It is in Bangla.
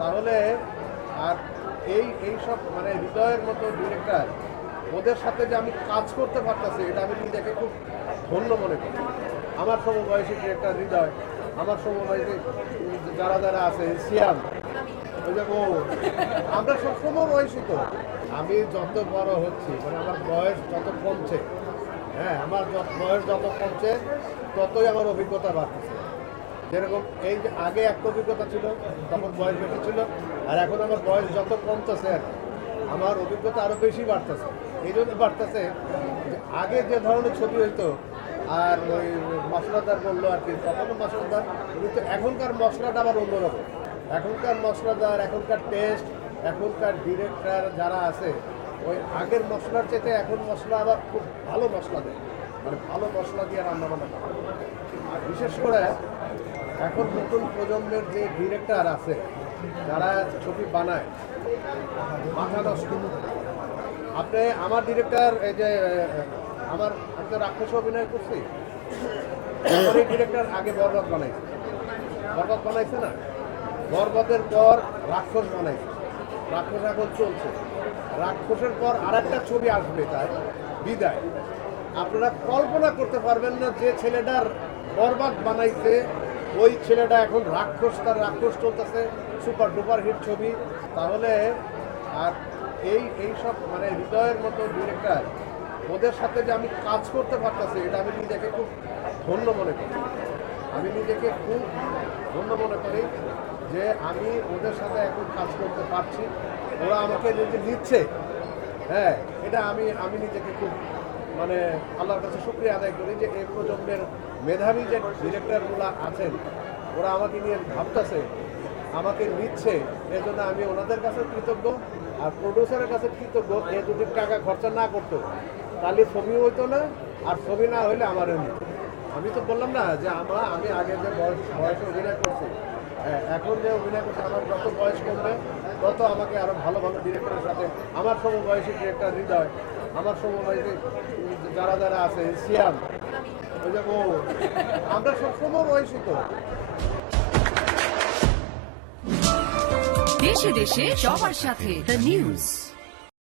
তাহলে আর এই সব মানে হৃদয়ের মতো ডিরেক্টর ওদের সাথে যে আমি কাজ করতে পারতেছি এটা আমি নিজেকে খুব ধন্য মনে করি। আমার সমবয়সী ডিরেক্টর হৃদয়, আমার সমবয়সী যারা যারা আছে সিয়াম, ওই যে ও, আমরা সব সমবয়সী তো। আমি যত বড় হচ্ছি মানে আমার বয়স যত কমছে, হ্যাঁ আমার বয়স যত কমছে ততই আমার অভিজ্ঞতা বাড়তেছে। যেরকম এই যে আগে একটা অভিজ্ঞতা ছিল তখন বয়স বেশি ছিল, আর এখন আমার বয়স যত কমতেছে আর কি, আমার অভিজ্ঞতা আরও বেশি বাড়তেছে। এই জন্য বাড়তেছে যে আগে যে ধরনের ছবি হইতো আর ওই মশলাদার বললো আর কি, তখনও মশলাদার, কিন্তু এখনকার মশলাটা আবার অন্যরকম। এখনকার মশলাদার, এখনকার টেস্ট, এখনকার ডিরেক্টর যারা আছে ওই আগের মশলার চেয়ে এখন মশলা আবার খুব ভালো মশলা দেয়, মানে ভালো মশলা দিয়ে রান্নাবান্না করে। আর বিশেষ করে এখন নতুন প্রজন্মের যে ডিরেক্টর আছে যারা ছবি বানায় মাথা নষ্ট। আপনি আমার ডিরেক্টর এই যে আমার আমি তো রাক্ষস অভিনয় করছি, আমার এই ডিরেক্টর আগে বরবাদ বানাইছে, বরবাদ বানাইছে না, বরবাদের পর রাক্ষস বানাইছে, রাক্ষস এখন চলছে, রাক্ষসের পর আর একটা ছবি আসবে তাই বিদায়। আপনারা কল্পনা করতে পারবেন না যে ছেলেটার বরবাদ বানাইছে ওই ছেলেটা এখন রাক্ষস, তার রাক্ষস চলতেছে, সুপার ডুপার হিট ছবি। তাহলে আর এই সব মানে হৃদয়ের মতো ডিরেক্টর ওদের সাথে যে আমি কাজ করতে পারতেছি এটা আমি নিজেকে খুব ধন্য মনে করি। আমি নিজেকে খুব ধন্য মনে করি যে আমি ওদের সাথে এখন কাজ করতে পারছি, ওরা আমাকে যে নিচ্ছে, হ্যাঁ এটা আমি নিজেকে খুব মানে আল্লাহর কাছে শুকরিয়া আদায় করি যে এই প্রজন্মের মেধাবী যে ডিরেক্টরগুলো আছেন ওরা আমাকে নিয়ে ভাবতেছে, আমাকে নিচ্ছে, এজন্য আমি ওনাদের কাছে কৃতজ্ঞ। আর প্রডিউসারের কাছে কৃতজ্ঞ, এ যদি টাকা খরচা না করতো তাহলে ছবি হইতো না, আর ছবি না হইলে আমার এমনি। আমি তো বললাম না যে আমি আগে যে বয়সে অভিনয় করছি, এখন যে অভিনয় করছি আমার যত বয়স কমবে তত আমাকে আরও ভালো ভালো ডিরেক্টরের সাথে, আমার সমবয়সী ডিরেক্টর হৃদয়, আমার সমবয়সী যারা যারা আছে সিয়াম, ওই যে ও, আমরা সব সমবয়সী তো। দেশে দেশে সবার সাথে দ্য নিউজ।